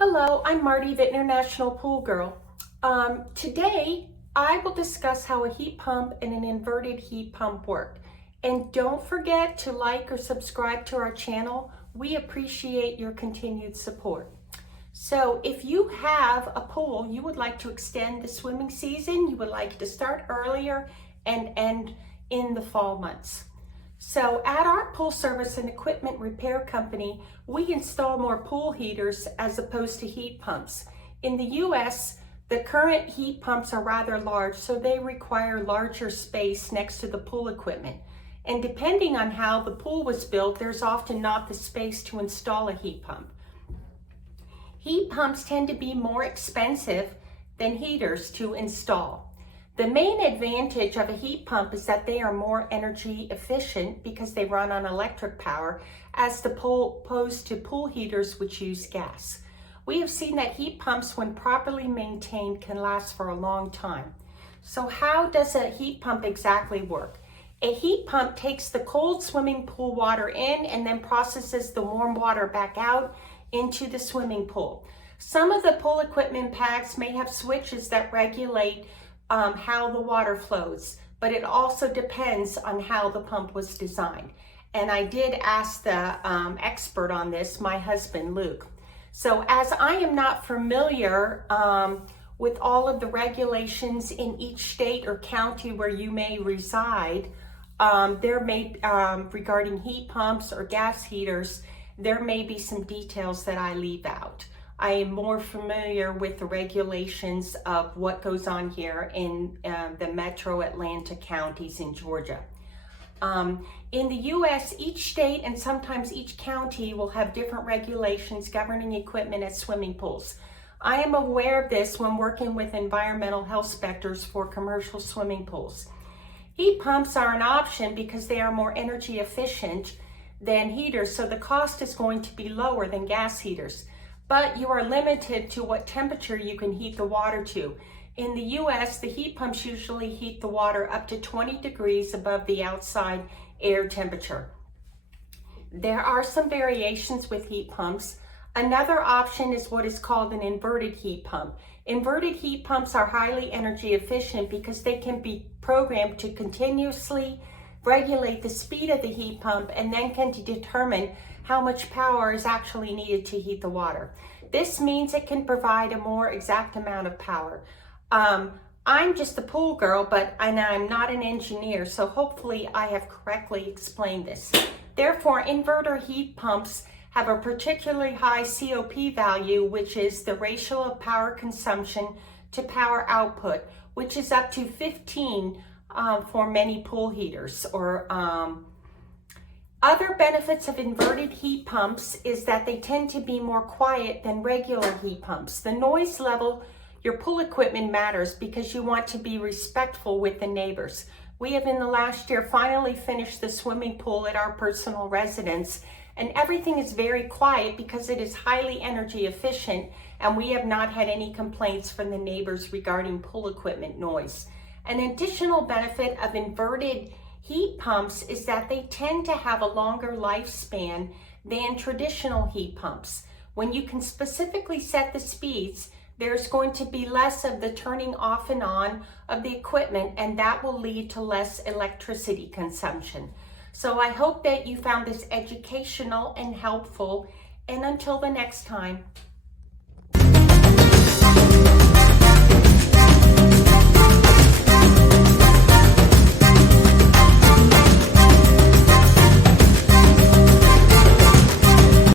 Hello, I'm Marty, the International Pool Girl. Today, I will discuss how a heat pump and an inverted heat pump work. And don't forget to like or subscribe to our channel. We appreciate your continued support. So if you have a pool, you would like to extend the swimming season, you would like to start earlier and end in the fall months. So at our pool service and equipment repair company, we install more pool heaters as opposed to heat pumps. In the US, the current heat pumps are rather large, so they require larger space next to the pool equipment. And depending on how the pool was built, there's often not the space to install a heat pump. Heat pumps tend to be more expensive than heaters to install. The main advantage of a heat pump is that they are more energy efficient because they run on electric power as opposed to pool heaters which use gas. We have seen that heat pumps, when properly maintained, can last for a long time. So how does a heat pump exactly work? A heat pump takes the cold swimming pool water in and then processes the warm water back out into the swimming pool. Some of the pool equipment packs may have switches that regulate how the water flows, but it also depends on how the pump was designed. And I did ask the expert on this, my husband, Luke. So as I am not familiar with all of the regulations in each state or county where you may reside, there may, regarding heat pumps or gas heaters, there may be some details that I leave out. I am more familiar with the regulations of what goes on here in the metro Atlanta counties in Georgia. In the US, each state and sometimes each county will have different regulations governing equipment at swimming pools. I am aware of this when working with environmental health inspectors for commercial swimming pools. Heat pumps are an option because they are more energy efficient than heaters, so the cost is going to be lower than gas heaters. But you are limited to what temperature you can heat the water to. In the US, the heat pumps usually heat the water up to 20 degrees above the outside air temperature. There are some variations with heat pumps. Another option is what is called an inverted heat pump. Inverted heat pumps are highly energy efficient because they can be programmed to continuously regulate the speed of the heat pump and then can determine how much power is actually needed to heat the water. This means it can provide a more exact amount of power. I'm just a pool girl, but I'm not an engineer, so hopefully I have correctly explained this. Therefore, inverter heat pumps have a particularly high COP value, which is the ratio of power consumption to power output, which is up to 15 for many pool heaters. Other benefits of inverted heat pumps is that they tend to be more quiet than regular heat pumps. The noise level your pool equipment matters because you want to be respectful with the neighbors. We have in the last year finally finished the swimming pool at our personal residence, and everything is very quiet because it is highly energy efficient, and we have not had any complaints from the neighbors regarding pool equipment noise. An additional benefit of inverted heat pumps is that they tend to have a longer lifespan than traditional heat pumps. When you can specifically set the speeds, there's going to be less of the turning off and on of the equipment, and that will lead to less electricity consumption. So I hope that you found this educational and helpful, and until the next time.